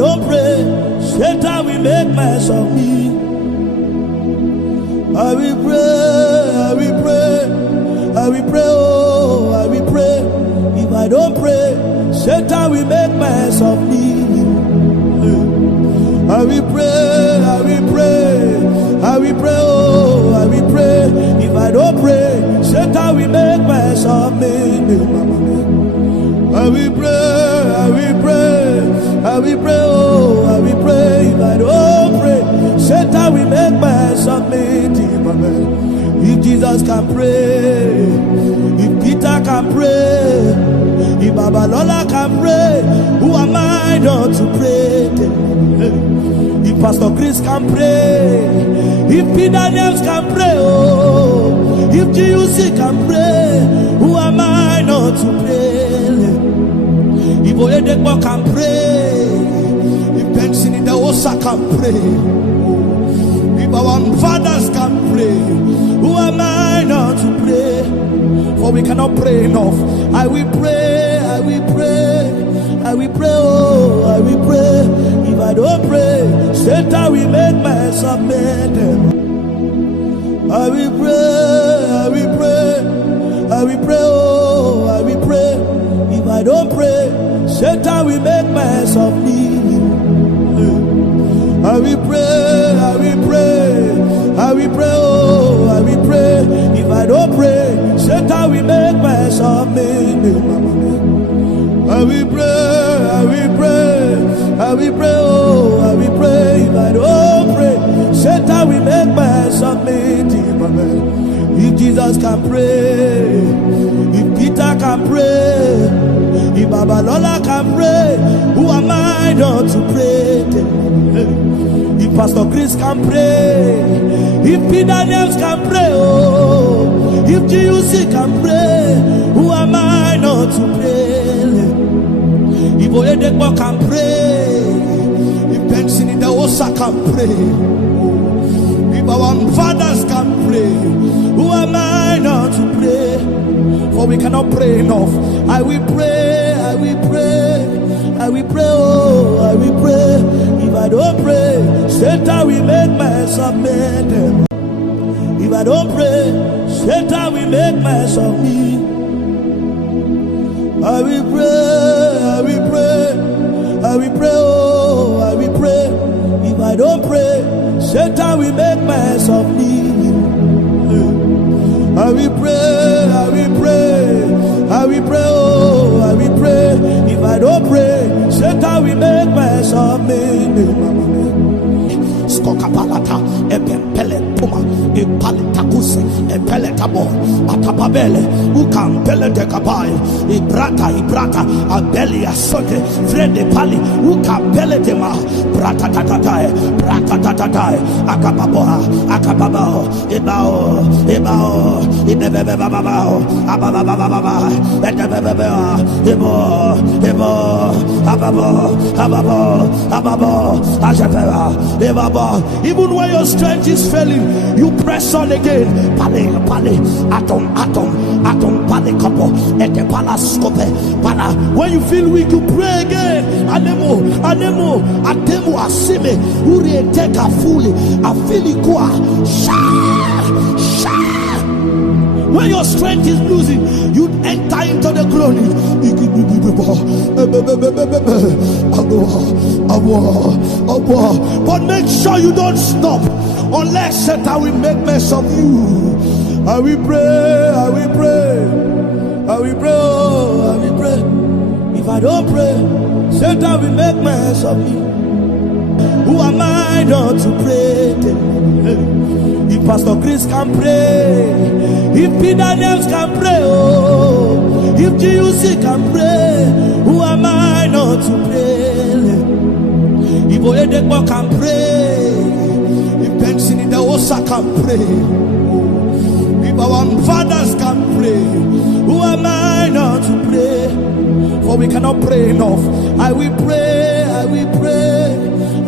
don't pray, Satan will make mess of me. I will pray, I will pray, I will pray, oh, I will pray. If I don't pray, Satan will make mess of me. I will pray, I will pray, I will pray, oh, I will pray. If I don't pray, Satan will make mess of me. I will pray, I will pray, I will pray, oh, I will pray. If I don't pray, Satan will make mess of me. If Jesus can pray, if Peter can pray, if Babalola can pray, who am I not to pray? If Pastor Chris can pray, if Peter Names can pray, oh, if GUC can pray, who am I not to pray? If Oyedekbo can pray, if Benson in the Osa can pray, if our fathers can pray, who am I not to pray? For we cannot pray enough. I will pray, I will pray, I will pray, oh, I will pray. If I don't pray, Satan will make mess of me. I will pray, I will pray, I will pray, oh, I will pray. If I don't pray, Satan will make mess of me. I will pray, I will pray, I will pray, oh, I will pray. If I don't pray, Satan will make mess of me. I will pray, I will pray, I will pray, oh, I will pray. If I don't pray, Satan will make mess of me. If Jesus can pray, if Peter can pray, if Babalola can pray, who am I not to pray? If Pastor Chris can pray, if Peter Names can pray, oh, if GUC can pray, who am I not to pray? If Oyedekbo can pray, if Benson in the Osa can pray, if our fathers can pray, who am I not to pray? For we cannot pray enough. I will pray, I will pray, I will pray, oh, I will pray. If I don't pray, Satan will make mess of me. If I don't pray, Satan will make mess of me. I will pray, I will pray, I will pray, oh, I will pray. If I don't pray, Satan will make mess of me. I will pray, I will pray, I will pray, oh, I will pray. If I don't pray, Satan will make mess of me. Skokapalata, Ebempele Puma, Epalitakuse, Epeletabo, Atapabele, Ukampele de Kapai, Ibrata, Abelia Sote, Frede Pali, Ukampele de Ma, Brata Tatatai, Akababoa, Akababo, Ebao, Ebebebabao, Ababababa, Ebo, Ababo, Ajapera, Ebaba. Even when your strength is failing, you press on again. Pale, atom, pale, couple, et the palascope. When you feel weak, you pray again. Anemo, asime, uri take a fully, a filikua, when your strength is losing, you enter into the glory. But make sure you don't stop unless Satan will make mess of you. I will pray, I will pray, I will pray, oh, I will pray. If I don't pray, Satan will make mess of me. Who am I not to pray? If Pastor Chris can pray, if Peter Names can pray, oh, if GUC can pray, who am I not to pray? If Oyedekbo can pray, if Benson in the Osa can pray, if our fathers can pray, who am I not to pray? For we cannot pray enough. I will pray, I will pray,